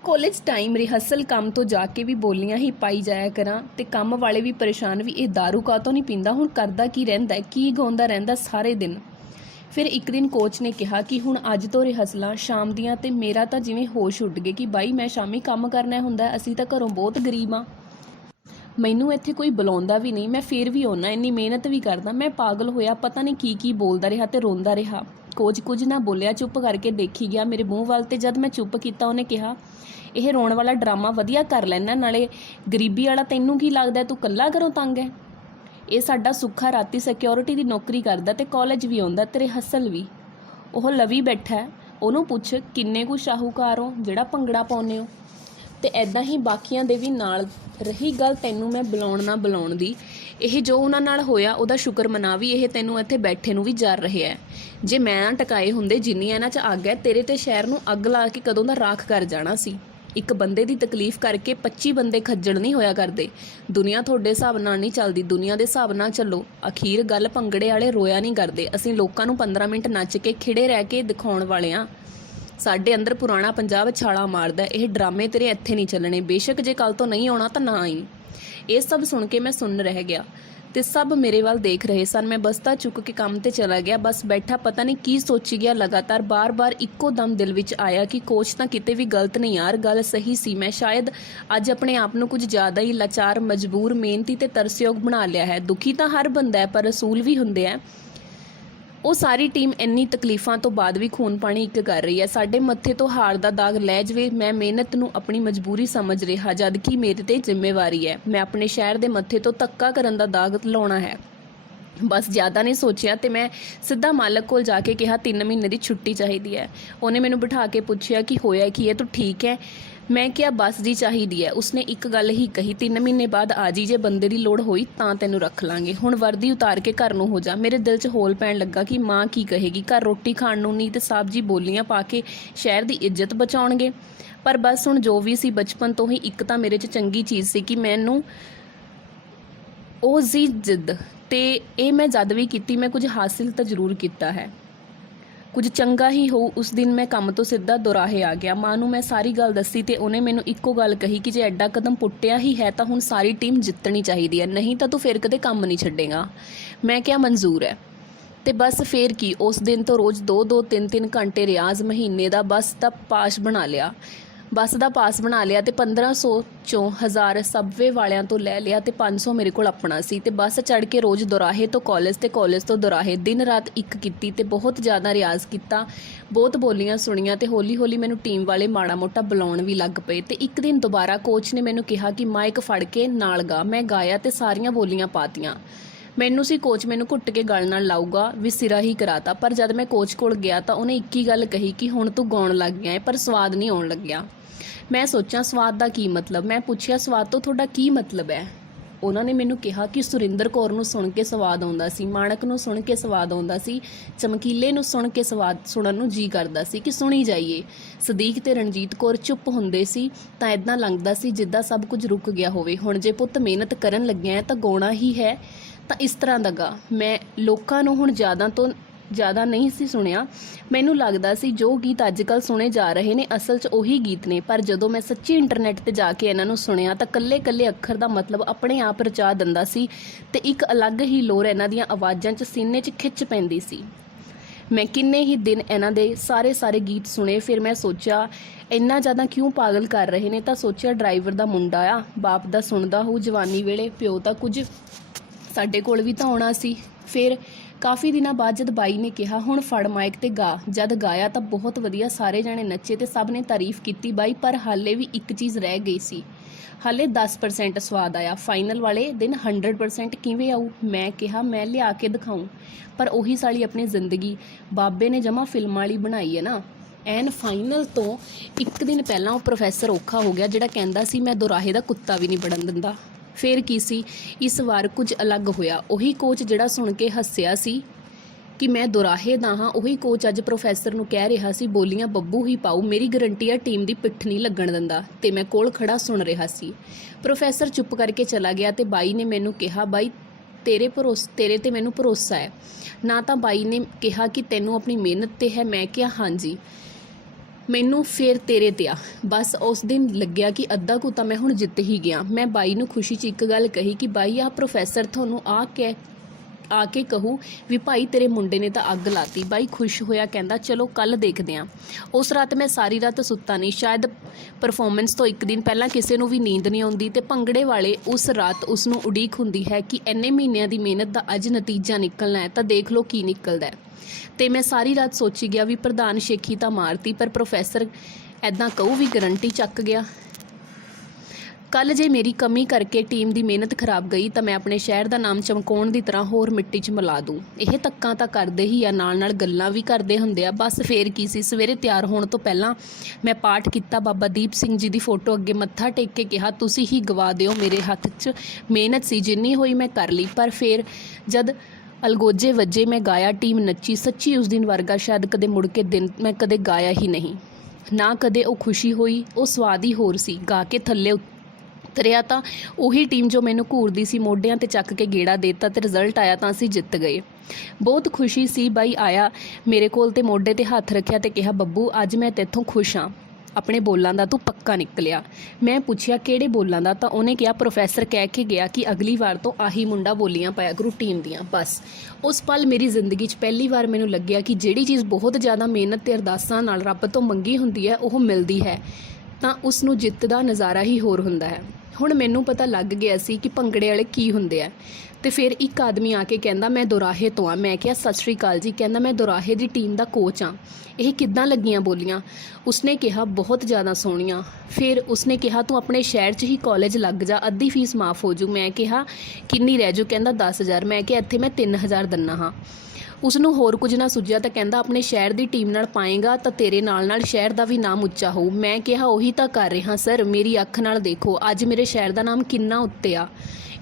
ਕਾਲਜ ਟਾਈਮ ਰਿਹਰਸਲ ਕੰਮ ਤੋਂ ਜਾ ਕੇ ਵੀ ਬੋਲੀਆਂ ਹੀ ਪਾਈ ਜਾਇਆ ਕਰਾਂ ਤੇ ਕੰਮ ਵਾਲੇ ਵੀ ਪਰੇਸ਼ਾਨ ਵੀ ਇਹ ਦਾਰੂ ਕਾਹਤੋਂ ਨਹੀਂ ਪੀਂਦਾ, ਹੁਣ ਕਰਦਾ ਕੀ ਰਹਿੰਦਾ, ਕੀ ਗਾਉਂਦਾ ਰਹਿੰਦਾ ਸਾਰੇ ਦਿਨ। ਫਿਰ ਇੱਕ ਦਿਨ ਕੋਚ ਨੇ ਕਿਹਾ ਕਿ ਹੁਣ ਅੱਜ ਤੋਂ ਰਿਹਰਸਲਾਂ ਸ਼ਾਮ ਦੀਆਂ, ਤੇ ਮੇਰਾ ਤਾਂ ਜਿਵੇਂ ਹੋਸ਼ ਉੱਡ ਗਏ ਕਿ ਬਾਈ ਮੈਂ ਸ਼ਾਮੀ ਕੰਮ ਕਰਨਾ ਹੁੰਦਾ, ਅਸੀਂ ਤਾਂ ਘਰੋਂ ਬਹੁਤ ਗਰੀਬ ਹਾਂ, ਮੈਨੂੰ ਇੱਥੇ ਕੋਈ ਬੁਲਾਉਂਦਾ ਵੀ ਨਹੀਂ, ਮੈਂ ਫੇਰ ਵੀ ਆਉਣਾ, ਇੰਨੀ ਮਿਹਨਤ ਵੀ ਕਰਦਾ। ਮੈਂ ਪਾਗਲ ਹੋਇਆ, ਪਤਾ ਨਹੀਂ ਕੀ ਬੋਲਦਾ ਰਿਹਾ ਤੇ ਰੋਂਦਾ ਰਿਹਾ। ਕੋਚ ਕੁਝ ਨਾ ਬੋਲਿਆ, ਚੁੱਪ ਕਰਕੇ ਦੇਖੀ ਗਿਆ ਮੇਰੇ ਮੂੰਹ ਵੱਲ ਤੇ ਜਦ ਮੈਂ ਚੁੱਪ ਕੀਤਾ ਉਹਨੇ ਕਿਹਾ, ਇਹ ਰੋਣ ਵਾਲਾ ਡਰਾਮਾ ਵਧੀਆ ਕਰ ਲੈਣਾ, ਨਾਲੇ ਗਰੀਬੀ ਵਾਲਾ ਤੈਨੂੰ ਕੀ ਲੱਗਦਾ, ਤੂੰ ਕੱਲਾ ਘਰੋਂ ਤੰਗ ਹੈ। ਇਹ ਸਾਡਾ ਸੁੱਖਾ ਰਾਤੀ ਸਿਕਿਉਰਿਟੀ ਦੀ ਨੌਕਰੀ ਕਰਦਾ ਤੇ ਕਾਲਜ ਵੀ ਆਉਂਦਾ ਤੇ ਰਿਹਰਸਲ ਵੀ। ਉਹ ਲਵੀ ਬੈਠਾ, ਉਹਨੂੰ ਪੁੱਛ ਕਿੰਨੇ ਕੁ ਸ਼ਾਹੂਕਾਰ ਹੋ ਜਿਹੜਾ ਭੰਗੜਾ ਪਾਉਂਦੇ ਹੋ। ਤੇ ਐਦਾਂ ਹੀ ਬਾਕੀਆਂ ਦੇ ਵੀ ਨਾਲ। ਰਹੀ ਗੱਲ ਤੈਨੂੰ ਮੈਂ ਬੁਲਾਉਣ ਨਾ ਬੁਲਾਉਣ ਦੀ, ਇਹ ਜੋ ਉਹਨਾਂ ਨਾਲ ਹੋਇਆ ਉਹਦਾ ਸ਼ੁਕਰ ਮਨਾ ਵੀ ਇਹ ਤੈਨੂੰ ਇੱਥੇ ਬੈਠੇ ਨੂੰ ਵੀ ਜਰ ਰਿਹਾ ਹੈ। ਜੇ ਮੈਂ ਨਾ ਟਕਾਏ ਹੁੰਦੇ ਜਿੰਨੀ ਇਹਨਾਂ 'ਚ ਅੱਗ ਹੈ, ਤੇਰੇ ਤੇ ਸ਼ਹਿਰ ਨੂੰ ਅੱਗ ਲਾ ਕੇ ਕਦੋਂ ਦਾ ਰਾਖ ਕਰ ਜਾਣਾ ਸੀ। ਇੱਕ ਬੰਦੇ ਦੀ ਤਕਲੀਫ ਕਰਕੇ 25 ਬੰਦੇ ਖੱਜਲ ਨਹੀਂ ਹੋਇਆ ਕਰਦੇ। ਦੁਨੀਆ ਤੁਹਾਡੇ ਹਿਸਾਬ ਨਾਲ ਨਹੀਂ ਚੱਲਦੀ, ਦੁਨੀਆ ਦੇ ਹਿਸਾਬ ਨਾਲ ਚੱਲੋ। ਅਖੀਰ ਗੱਲ ਭੰਗੜੇ ਵਾਲੇ ਰੋਇਆ ਨਹੀਂ ਕਰਦੇ, ਅਸੀਂ ਲੋਕਾਂ ਨੂੰ 15 ਮਿੰਟ ਨੱਚ ਕੇ ਖਿੜੇ ਰਹਿ ਕੇ ਦਿਖਾਉਣ ਵਾਲੇ ਹਾਂ। ਸਾਡੇ ਅੰਦਰ ਪੁਰਾਣਾ ਪੰਜਾਬ ਛਾਲਾ ਮਾਰਦਾ। ਇਹ ਡਰਾਮੇ ਤੇਰੇ ਇੱਥੇ ਨਹੀਂ ਚੱਲਣੇ, ਬੇਸ਼ੱਕ ਜੇ ਕੱਲ੍ਹ ਤੋਂ ਨਹੀਂ ਆਉਣਾ ਤਾਂ ਨਾ ਆਈ। ਇਹ ਸਭ ਸੁਣ ਕੇ ਮੈਂ ਸੁੰਨ ਰਹਿ ਗਿਆ ਤੇ ਸਭ ਮੇਰੇ ਵੱਲ ਦੇਖ ਰਹੇ ਸਨ। ਮੈਂ ਬਸਤਾ ਚੁੱਕ ਕੇ ਕੰਮ ਤੇ ਚਲਾ ਗਿਆ। ਬਸ ਬੈਠਾ ਪਤਾ ਨਹੀਂ ਕੀ ਸੋਚੀ ਗਿਆ। ਲਗਾਤਾਰ ਬਾਰ-ਬਾਰ ਇੱਕੋ ਦਮ ਦਿਲ ਵਿੱਚ ਆਇਆ ਕਿ ਕੋਚ ਤਾਂ ਕਿਤੇ ਵੀ ਗਲਤ ਨਹੀਂ ਯਾਰ, ਗੱਲ ਸਹੀ ਸੀ। ਮੈਂ ਸ਼ਾਇਦ ਅੱਜ ਆਪਣੇ ਆਪ ਨੂੰ ਕੁਝ ਜ਼ਿਆਦਾ ਹੀ ਲਾਚਾਰ, ਮਜਬੂਰ, ਮਿਹਨਤੀ ਤੇ ਤਰਸਯੋਗ ਬਣਾ ਲਿਆ ਹੈ। ਦੁਖੀ ਤਾਂ ਹਰ ਬੰਦਾ ਹੈ, ਪਰ ਰਸੂਲ ਵੀ ਹੁੰਦੇ ਆ। ਉਹ ਸਾਰੀ ਟੀਮ ਇੰਨੀ ਤਕਲੀਫਾਂ ਤੋਂ ਬਾਅਦ ਵੀ ਖੂਨ ਪਾਣੀ ਇੱਕ ਕਰ ਰਹੀ ਹੈ। ਸਾਡੇ ਮੱਥੇ ਤੋਂ ਹਾਰ ਦਾ ਦਾਗ ਲੈ ਜਾਵੇ। ਮੈਂ ਮਿਹਨਤ ਨੂੰ ਆਪਣੀ ਮਜਬੂਰੀ ਸਮਝ ਰਿਹਾ, ਜਦ ਕਿ ਮੇਰੇ ਤੇ ਜ਼ਿੰਮੇਵਾਰੀ ਹੈ। ਮੈਂ ਆਪਣੇ ਸ਼ਹਿਰ ਦੇ ਮੱਥੇ ਤੋਂ ਧੱਕਾ ਕਰਨ ਦਾ ਦਾਗ ਲਾਉਣਾ ਹੈ। ਬਸ ਜ਼ਿਆਦਾ ਨਹੀਂ ਸੋਚਿਆ ਤੇ ਮੈਂ ਸਿੱਧਾ ਮਾਲਕ ਕੋਲ ਜਾ ਕੇ ਕਿਹਾ 3 ਮਹੀਨੇ ਦੀ ਛੁੱਟੀ ਚਾਹੀਦੀ ਹੈ। ਉਹਨੇ ਮੈਨੂੰ ਬਿਠਾ ਕੇ ਪੁੱਛਿਆ ਕਿ ਹੋਇਆ ਕੀ ਹੈ, ਤੂੰ ਠੀਕ ਹੈ? ਮੈਂ ਕਿਹਾ ਬਸ ਜੀ ਚਾਹੀਦੀ ਹੈ। ਉਸਨੇ ਇੱਕ ਗੱਲ ਹੀ ਕਹੀ, 3 ਮਹੀਨੇ ਬਾਅਦ ਆ ਜੀ, ਜੇ ਬੰਦੇ ਦੀ ਲੋੜ ਹੋਈ ਤਾਂ ਤੈਨੂੰ ਰੱਖ ਲਾਂਗੇ। ਹੁਣ ਵਰਦੀ ਉਤਾਰ ਕੇ ਘਰ ਨੂੰ ਹੋ ਜਾ। ਮੇਰੇ ਦਿਲ 'ਚ ਹੋਲ ਪੈਣ ਲੱਗਾ ਕਿ ਮਾਂ ਕੀ ਕਹੇਗੀ, ਘਰ ਰੋਟੀ ਖਾਣ ਨੂੰ ਨਹੀਂ ਤੇ ਸਾਹਿਬ ਜੀ ਬੋਲੀਆਂ ਪਾ ਕੇ ਸ਼ਹਿਰ ਦੀ ਇੱਜ਼ਤ ਬਚਾਉਣਗੇ। ਪਰ ਬਸ ਹੁਣ ਜੋ ਵੀ ਸੀ, ਬਚਪਨ ਤੋਂ ਹੀ ਇੱਕ ਤਾਂ ਮੇਰੇ 'ਚ ਚੰਗੀ ਚੀਜ਼ ਸੀ ਕਿ ਮੈਨੂੰ ਉਹ ਸੀ ਜਿੱਦ, ਤੇ ਇਹ ਮੈਂ ਜਦ ਵੀ ਕੀਤੀ ਮੈਂ ਕੁਝ ਹਾਸਿਲ ਤਾਂ ਜ਼ਰੂਰ ਕੀਤਾ ਹੈ। ਕੁਝ ਚੰਗਾ ਹੀ ਹੋਊ। ਉਸ ਦਿਨ ਮੈਂ ਕੰਮ ਤੋਂ ਸਿੱਧਾ ਦੁਰਾਹੇ ਆ ਗਿਆ। ਮਾਂ ਨੂੰ ਮੈਂ ਸਾਰੀ ਗੱਲ ਦੱਸੀ ਤੇ ਉਹਨੇ ਮੈਨੂੰ ਇੱਕੋ ਗੱਲ ਕਹੀ ਕਿ ਜੇ ਐਡਾ ਕਦਮ ਪੁੱਟਿਆ ਹੀ ਹੈ ਤਾਂ ਹੁਣ ਸਾਰੀ ਟੀਮ ਜਿੱਤਣੀ ਚਾਹੀਦੀ ਹੈ, ਨਹੀਂ ਤਾਂ ਤੂੰ ਫਿਰ ਕਦੇ ਕੰਮ ਨਹੀਂ ਛੱਡੇਗਾ। ਮੈਂ ਕਿਹਾ ਮਨਜ਼ੂਰ ਹੈ। ਤੇ ਬਸ ਫੇਰ ਕੀ, ਉਸ ਦਿਨ ਤੋਂ ਰੋਜ਼ 2-2 3-3 ਘੰਟੇ ਰਿਆਜ਼, ਮਹੀਨੇ ਦਾ ਬੱਸ ਦਾ ਪਾਸ ਬਣਾ ਲਿਆ ਤੇ 1500 ਚੋਂ 1000 ਸਬਵੇ ਵਾਲਿਆਂ ਤੋਂ ਲੈ ਲਿਆ ਤੇ 500 ਮੇਰੇ ਕੋਲ ਆਪਣਾ ਸੀ। ਤੇ ਬੱਸ ਚੜ੍ਹ ਕੇ ਰੋਜ਼ ਦੁਰਾਹੇ ਤੋਂ ਕਾਲਜ ਤੇ ਕਾਲਜ ਤੋਂ ਦੁਰਾਹੇ ਦਿਨ ਰਾਤ ਇੱਕ ਕੀਤੀ ਤੇ ਬਹੁਤ ਜ਼ਿਆਦਾ ਰਿਆਜ਼ ਕੀਤਾ, ਬਹੁਤ ਬੋਲੀਆਂ ਸੁਣੀਆਂ ਤੇ ਹੌਲੀ ਹੌਲੀ ਮੈਨੂੰ ਟੀਮ ਵਾਲੇ ਮਾੜਾ ਮੋਟਾ ਬੁਲਾਉਣ ਵੀ ਲੱਗ ਪਏ। ਤੇ ਇੱਕ ਦਿਨ ਦੁਬਾਰਾ ਕੋਚ ਨੇ ਮੈਨੂੰ ਕਿਹਾ ਕਿ ਮਾਈਕ ਫੜ ਕੇ ਨਾਲ ਗਾ। ਮੈਂ ਗਾਇਆ ਤੇ ਸਾਰੀਆਂ ਬੋਲੀਆਂ ਪਾਤੀਆਂ। ਮੈਨੂੰ ਸੀ ਕੋਚ ਮੈਨੂੰ ਘੁੱਟ ਕੇ ਗਲ ਨਾਲ ਲਾਊਗਾ, ਵੀ ਸਿਰਾ ਹੀ ਕਰਾਤਾ। ਪਰ ਜਦ ਮੈਂ ਕੋਚ ਕੋਲ ਗਿਆ ਤਾਂ ਉਹਨੇ ਇੱਕ ਹੀ ਗੱਲ ਕਹੀ ਕਿ ਹੁਣ ਤੂੰ ਗਾਉਣ ਲੱਗ ਗਿਆ ਹੈ, ਪਰ ਸਵਾਦ ਨਹੀਂ ਆਉਣ ਲੱਗਿਆ। ਮੈਂ ਸੋਚਾਂ ਸਵਾਦ ਦਾ ਕੀ ਮਤਲਬ? ਮੈਂ ਪੁੱਛਿਆ ਸਵਾਦ ਤੋਂ ਤੁਹਾਡਾ ਕੀ ਮਤਲਬ ਹੈ? ਉਹਨਾਂ ਨੇ ਮੈਨੂੰ ਕਿਹਾ ਕਿ ਸੁਰਿੰਦਰ ਕੌਰ ਨੂੰ ਸੁਣ ਕੇ ਸਵਾਦ ਆਉਂਦਾ ਸੀ, ਮਾਣਕ ਨੂੰ ਸੁਣ ਕੇ ਸਵਾਦ ਆਉਂਦਾ ਸੀ, ਚਮਕੀਲੇ ਨੂੰ ਸੁਣ ਕੇ ਸੁਣਨ ਨੂੰ ਜੀ ਕਰਦਾ ਸੀ ਕਿ ਸੁਣੀ ਜਾਈਏ। ਸਦੀਕ ਤੇ ਰਣਜੀਤ ਕੌਰ ਚੁੱਪ ਹੁੰਦੇ ਸੀ ਤਾਂ ਇਦਾਂ ਲੱਗਦਾ ਸੀ ਜਿੱਦਾਂ ਸਭ ਕੁਝ ਰੁਕ ਗਿਆ ਹੋਵੇ। ਹੁਣ ਜੇ ਪੁੱਤ ਮਿਹਨਤ ਕਰਨ ਲੱਗਿਆ ਹੈ ਤਾਂ ਗਾਉਣਾ ਹੀ ਹੈ ਤਾਂ ਇਸ ਤਰ੍ਹਾਂ ਦਾ ਗਾ। ਮੈਂ ਲੋਕਾਂ ਨੂੰ ਹੁਣ ਜ਼ਿਆਦਾ ਤੋਂ ਜ਼ਿਆਦਾ ਨਹੀਂ ਸੀ ਸੁਣਿਆ। ਮੈਨੂੰ ਲੱਗਦਾ ਸੀ ਜੋ ਗੀਤ ਅੱਜ ਕੱਲ੍ਹ ਸੁਣੇ ਜਾ ਰਹੇ ਨੇ ਅਸਲ 'ਚ ਉਹੀ ਗੀਤ ਨੇ। ਪਰ ਜਦੋਂ ਮੈਂ ਸੱਚੀ ਇੰਟਰਨੈਟ 'ਤੇ ਜਾ ਕੇ ਇਹਨਾਂ ਨੂੰ ਸੁਣਿਆ ਤਾਂ ਕੱਲੇ ਅੱਖਰ ਦਾ ਮਤਲਬ ਆਪਣੇ ਆਪ ਰਚਾ ਦਿੰਦਾ ਸੀ ਤੇ ਇੱਕ ਅਲੱਗ ਹੀ ਲੋਰ ਇਹਨਾਂ ਦੀਆਂ ਆਵਾਜ਼ਾਂ 'ਚ ਸੀਨੇ 'ਚ ਖਿੱਚ ਪੈਂਦੀ ਸੀ। ਮੈਂ ਕਿੰਨੇ ਹੀ ਦਿਨ ਇਹਨਾਂ ਦੇ ਸਾਰੇ ਗੀਤ ਸੁਣੇ। ਫਿਰ ਮੈਂ ਸੋਚਿਆ ਇੰਨਾ ਜ਼ਿਆਦਾ ਕਿਉਂ ਪਾਗਲ ਕਰ ਰਹੇ ਨੇ, ਤਾਂ ਸੋਚਿਆ ਡਰਾਈਵਰ ਦਾ ਮੁੰਡਾ ਆ, ਬਾਪ ਦਾ ਸੁਣਦਾ ਹੋਊ ਜਵਾਨੀ ਵੇਲੇ, ਪਿਓ ਤਾਂ ਕੁਝ ਸਾਡੇ ਕੋਲ ਵੀ ਤਾਂ ਆਉਣਾ ਸੀ। ਫਿਰ ਕਾਫੀ ਦਿਨਾਂ ਬਾਅਦ ਜਦ ਬਾਈ ਨੇ ਕਿਹਾ ਹੁਣ ਫੜ ਮਾਈਕ ਤੇ ਗਾ, ਜਦ ਗਾਇਆ ਤਾਂ ਬਹੁਤ ਵਧੀਆ, ਸਾਰੇ ਜਾਣੇ ਨੱਚੇ ਤੇ ਸਭ ਨੇ ਤਾਰੀਫ ਕੀਤੀ ਬਾਈ। ਪਰ ਹਾਲੇ ਵੀ ਇੱਕ ਚੀਜ਼ ਰਹਿ ਗਈ ਸੀ, ਹਾਲੇ 10% ਸਵਾਦ ਆਇਆ। ਫਾਈਨਲ ਵਾਲੇ ਦਿਨ 100% ਕਿਵੇਂ ਆਊ? ਮੈਂ ਕਿਹਾ ਮੈਂ ਲਿਆ ਕੇ ਦਿਖਾਊਂ। ਪਰ ਉਹੀ ਸਾਲੀ ਆਪਣੀ ਜ਼ਿੰਦਗੀ ਬਾਬੇ ਨੇ ਜਮਾ ਫਿਲਮ ਵਾਲੀ ਬਣਾਈ ਹੈ ਨਾ। ਐਨ ਫਾਈਨਲ ਤੋਂ ਇੱਕ ਦਿਨ ਪਹਿਲਾਂ ਉਹ ਪ੍ਰੋਫੈਸਰ ਔਖਾ ਹੋ ਗਿਆ ਜਿਹੜਾ ਕਹਿੰਦਾ ਸੀ ਮੈਂ ਦੁਰਾਹੇ ਦਾ ਕੁੱਤਾ ਵੀ ਨਹੀਂ ਵੜਨ ਦਿੰਦਾ। ਫਿਰ ਕੀ ਸੀ, ਇਸ ਵਾਰ ਕੁਝ ਅਲੱਗ ਹੋਇਆ। ਉਹੀ ਕੋਚ ਜਿਹੜਾ ਸੁਣ ਕੇ ਹੱਸਿਆ ਸੀ ਕਿ ਮੈਂ ਦੁਰਾਹੇ ਦਾ ਹਾਂ, ਉਹੀ ਕੋਚ ਅੱਜ ਪ੍ਰੋਫੈਸਰ ਨੂੰ ਕਹਿ ਰਿਹਾ ਸੀ ਬੋਲੀਆਂ ਬੱਬੂ ਹੀ ਪਾਊ, ਮੇਰੀ ਗਰੰਟੀ ਹੈ ਟੀਮ ਦੀ ਪਿੱਠ ਨਹੀਂ ਲੱਗਣ ਦਿੰਦਾ। ਤੇ ਮੈਂ ਕੋਲ ਖੜਾ ਸੁਣ ਰਿਹਾ ਸੀ। ਪ੍ਰੋਫੈਸਰ ਚੁੱਪ ਕਰਕੇ ਚਲਾ ਗਿਆ ਤੇ ਬਾਈ ਨੇ ਮੈਨੂੰ ਕਿਹਾ ਬਾਈ ਤੇਰੇ ਤੇ ਮੈਨੂੰ ਭਰੋਸਾ ਹੈ ਨਾ? ਤਾਂ ਬਾਈ ਨੇ ਕਿਹਾ ਕਿ ਤੈਨੂੰ ਆਪਣੀ ਮਿਹਨਤ ਤੇ ਹੈ। ਮੈਂ ਕਿਹਾ ਹਾਂਜੀ, ਮੈਨੂੰ ਫਿਰ ਤੇਰੇ ਤੇ ਆ। ਬਸ ਉਸ ਦਿਨ ਲੱਗਿਆ ਕਿ ਅੱਧਾ ਕੁ ਤਾਂ ਮੈਂ ਹੁਣ ਜਿੱਤ ਹੀ ਗਿਆ। ਮੈਂ ਬਾਈ ਨੂੰ ਖੁਸ਼ੀ 'ਚ ਇੱਕ ਗੱਲ ਕਹੀ ਕਿ ਬਾਈ ਆਹ ਪ੍ਰੋਫੈਸਰ ਤੁਹਾਨੂੰ ਆ ਕੇ ਕਹੂ ਵੀ ਭਾਈ ਤੇਰੇ ਮੁੰਡੇ ਨੇ ਤਾਂ ਅੱਗ ਲਾਤੀ। ਬਾਈ ਖੁਸ਼ ਹੋਇਆ, ਕਹਿੰਦਾ ਚਲੋ ਕੱਲ ਦੇਖਦੇ ਹਾਂ। ਉਸ ਰਾਤ ਮੈਂ ਸਾਰੀ ਰਾਤ ਸੁੱਤਾ ਨਹੀਂ। ਸ਼ਾਇਦ ਪਰਫਾਰਮੈਂਸ ਤੋਂ ਇੱਕ ਦਿਨ ਪਹਿਲਾਂ ਕਿਸੇ ਨੂੰ ਵੀ ਨੀਂਦ ਨਹੀਂ ਆਉਂਦੀ ਤੇ ਭੰਗੜੇ ਵਾਲੇ ਉਸ ਰਾਤ ਉਸ ਨੂੰ ਉਡੀਕ ਹੁੰਦੀ ਹੈ ਕਿ ਇੰਨੇ ਮਹੀਨਿਆਂ ਦੀ ਮਿਹਨਤ ਦਾ ਅੱਜ ਨਤੀਜਾ ਨਿਕਲਣਾ ਹੈ ਤਾਂ ਦੇਖ ਲਓ ਕੀ ਨਿਕਲਦਾ ਹੈ। ਤੇ ਮੈਂ ਸਾਰੀ ਰਾਤ ਸੋਚੀ ਗਿਆ ਵੀ ਪ੍ਰਧਾਨ ਸ਼ੇਖੀ ਤਾਂ ਮਾਰਤੀ, ਪਰ ਪ੍ਰੋਫੈਸਰ ਐਦਾਂ ਕਹੂ ਵੀ ਗਰੰਟੀ ਚੱਕ ਗਿਆ। ਕੱਲ ਜੇ ਮੇਰੀ ਕਮੀ ਕਰਕੇ ਟੀਮ ਦੀ ਮਿਹਨਤ ਖਰਾਬ ਗਈ ਤਾਂ ਮੈਂ ਆਪਣੇ ਸ਼ਹਿਰ ਦਾ ਨਾਮ ਚਮਕਾਉਣ ਦੀ ਤਰ੍ਹਾਂ ਹੋਰ ਮਿੱਟੀ 'ਚ ਮਿਲਾ ਦੂੰ। ਇਹ ਧੱਕਾ ਤਾਂ ਕਰਦੇ ਹੀ ਆ, ਨਾਲ ਗੱਲਾਂ ਵੀ ਕਰਦੇ ਹੁੰਦੇ ਆ। ਬਸ ਫੇਰ ਕੀ ਸੀ, ਸਵੇਰੇ ਤਿਆਰ ਹੋਣ ਤੋਂ ਪਹਿਲਾਂ ਮੈਂ ਪਾਠ ਕੀਤਾ, ਬਾਬਾ ਦੀਪ ਸਿੰਘ ਜੀ ਦੀ ਫੋਟੋ ਅੱਗੇ ਮੱਥਾ ਟੇਕ ਕੇ ਕਿਹਾ ਤੁਸੀਂ ਹੀ ਗਵਾ ਦਿਓ, ਮੇਰੇ ਹੱਥ 'ਚ ਮਿਹਨਤ ਸੀ, ਜਿੰਨੀ ਹੋਈ ਮੈਂ ਕਰ ਲਈ। ਪਰ ਫਿਰ ਜਦ ਅਲਗੋਜੇ ਵੱਜੇ ਮੈਂ ਗਾਇਆ, ਟੀਮ ਨੱਚੀ। ਸੱਚੀ ਉਸ ਦਿਨ ਵਰਗਾ ਸ਼ਾਇਦ ਕਦੇ ਮੁੜ ਕੇ ਦਿਨ ਮੈਂ ਕਦੇ ਗਾਇਆ ਹੀ ਨਹੀਂ। ਨਾ ਕਦੇ ਉਹ ਖੁਸ਼ੀ ਹੋਈ, ਉਹ ਸਵਾਦ ਹੀ ਹੋਰ ਸੀ। ਗਾ ਕੇ ਥੱਲੇ ਉਤਰਿਆ ਤਾਂ ਉਹੀ ਟੀਮ ਜੋ ਮੈਨੂੰ ਘੂਰਦੀ ਸੀ ਮੋਢਿਆਂ ਤੇ ਚੱਕ ਕੇ ਗੇੜਾ ਦੇਤਾ ਤੇ ਰਿਜ਼ਲਟ ਆਇਆ ਤਾਂ ਅਸੀਂ ਜਿੱਤ ਗਏ। ਬਹੁਤ ਖੁਸ਼ੀ ਸੀ। ਬਾਈ ਆਇਆ ਮੇਰੇ ਕੋਲ ਤੇ ਮੋਢੇ ਤੇ ਹੱਥ ਰੱਖਿਆ ਤੇ ਕਿਹਾ ਬੱਬੂ ਅੱਜ ਮੈਂ ਤੇਥੋਂ ਖੁਸ਼ ਹਾਂ। ਆਪਣੇ ਬੋਲਾਂ ਦਾ ਤੂੰ ਪੱਕਾ ਨਿਕਲਿਆ। ਮੈਂ ਪੁੱਛਿਆ ਕਿਹੜੇ ਬੋਲਾਂ ਦਾ, ਤਾਂ ਉਹਨੇ ਕਿਹਾ ਪ੍ਰੋਫੈਸਰ ਕਹਿ ਕੇ ਗਿਆ ਕਿ ਅਗਲੀ ਵਾਰ ਤੋਂ ਆਹੀ ਮੁੰਡਾ ਬੋਲੀਆਂ ਪਾਇਆ ਕਰੂ ਟੀਮ ਦੀਆਂ। ਬਸ ਉਸ ਪਲ ਮੇਰੀ ਜ਼ਿੰਦਗੀ 'ਚ ਪਹਿਲੀ ਵਾਰ ਮੈਨੂੰ ਲੱਗਿਆ ਕਿ ਜਿਹੜੀ ਚੀਜ਼ ਬਹੁਤ ਜ਼ਿਆਦਾ ਮਿਹਨਤ ਤੇ ਅਰਦਾਸਾਂ ਨਾਲ ਰੱਬ ਤੋਂ ਮੰਗੀ ਹੁੰਦੀ ਹੈ ਉਹ ਮਿਲਦੀ ਹੈ ਤਾਂ ਉਸ ਨੂੰ ਜਿੱਤ ਦਾ ਨਜ਼ਾਰਾ ਹੀ ਹੋਰ ਹੁੰਦਾ ਹੈ। ਹੁਣ ਮੈਨੂੰ ਪਤਾ ਲੱਗ ਗਿਆ ਸੀ ਕਿ ਭੰਗੜੇ ਵਾਲੇ ਕੀ ਹੁੰਦੇ ਆ। ਤੇ ਫਿਰ ਇੱਕ ਆਦਮੀ ਆ ਕੇ ਕਹਿੰਦਾ ਮੈਂ ਦੁਰਾਹੇ ਤੋਂ ਆ। ਮੈਂ ਕਿਹਾ ਸਤਿ ਸ਼੍ਰੀ ਅਕਾਲ ਜੀ। ਕਹਿੰਦਾ ਮੈਂ ਦੁਰਾਹੇ ਦੀ ਟੀਮ ਦਾ ਕੋਚ ਆ। ਇਹ ਕਿੱਦਾਂ ਲੱਗੀਆਂ ਬੋਲੀਆਂ? ਉਸਨੇ ਕਿਹਾ ਬਹੁਤ ਜ਼ਿਆਦਾ ਸੋਹਣੀਆਂ। ਫਿਰ ਉਸਨੇ ਕਿਹਾ ਤੂੰ ਆਪਣੇ ਸ਼ਹਿਰ 'ਚ ਹੀ ਕਾਲਜ ਲੱਗ ਜਾ, ਅੱਧੀ ਫੀਸ ਮਾਫ ਹੋ ਜੂ। ਮੈਂ ਕਿਹਾ ਕਿੰਨੀ ਰਹਿ ਜੂ? ਕਹਿੰਦਾ 10,000। ਮੈਂ ਕਿਹਾ ਇੱਥੇ ਮੈਂ 3,000 ਦਿੰਦਾ ਹਾਂ। ਉਸਨੂੰ ਹੋਰ ਕੁਝ ਨਾ ਸੁਝਿਆ ਤਾਂ ਕਹਿੰਦਾ ਆਪਣੇ ਸ਼ਹਿਰ ਦੀ ਟੀਮ ਨਾਲ ਪਾਏਗਾ ਤਾਂ ਤੇਰੇ ਨਾਲ ਨਾਲ ਸ਼ਹਿਰ ਦਾ ਵੀ ਨਾਮ ਉੱਚਾ ਹੋਊ। ਮੈਂ ਕਿਹਾ ਉਹੀ ਤਾਂ ਕਰ ਰਿਹਾ ਸਰ, ਮੇਰੀ ਅੱਖ ਨਾਲ ਦੇਖੋ ਅੱਜ ਮੇਰੇ ਸ਼ਹਿਰ ਦਾ ਨਾਮ ਕਿੰਨਾ ਉੱਤੇ ਆ।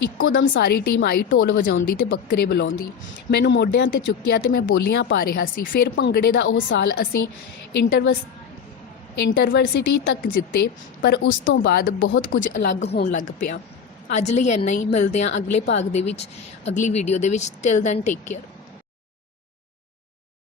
ਇੱਕੋ ਦਮ ਸਾਰੀ ਟੀਮ ਆਈ, ਢੋਲ ਵਜਾਉਂਦੀ ਤੇ ਬੱਕਰੇ ਬੁਲਾਉਂਦੀ। ਮੈਨੂੰ ਮੋਢਿਆਂ ਤੇ ਚੁੱਕਿਆ ਤੇ ਮੈਂ ਬੋਲੀਆਂ ਪਾ ਰਿਹਾ ਸੀ। ਫਿਰ ਭੰਗੜੇ ਦਾ ਉਹ ਸਾਲ ਅਸੀਂ ਇੰਟਰਵਰਸਿਟੀ ਤੱਕ ਜਿੱਤੇ, ਪਰ ਉਸ ਤੋਂ ਬਾਅਦ ਬਹੁਤ ਕੁਝ ਅਲੱਗ ਹੋਣ ਲੱਗ ਪਿਆ। ਅੱਜ ਲਈ ਇੰਨਾ ਹੀ। ਮਿਲਦੇ ਹਾਂ ਅਗਲੇ ਭਾਗ ਦੇ ਵਿੱਚ, ਅਗਲੀ ਵੀਡੀਓ ਦੇ ਵਿੱਚ। Till then take care.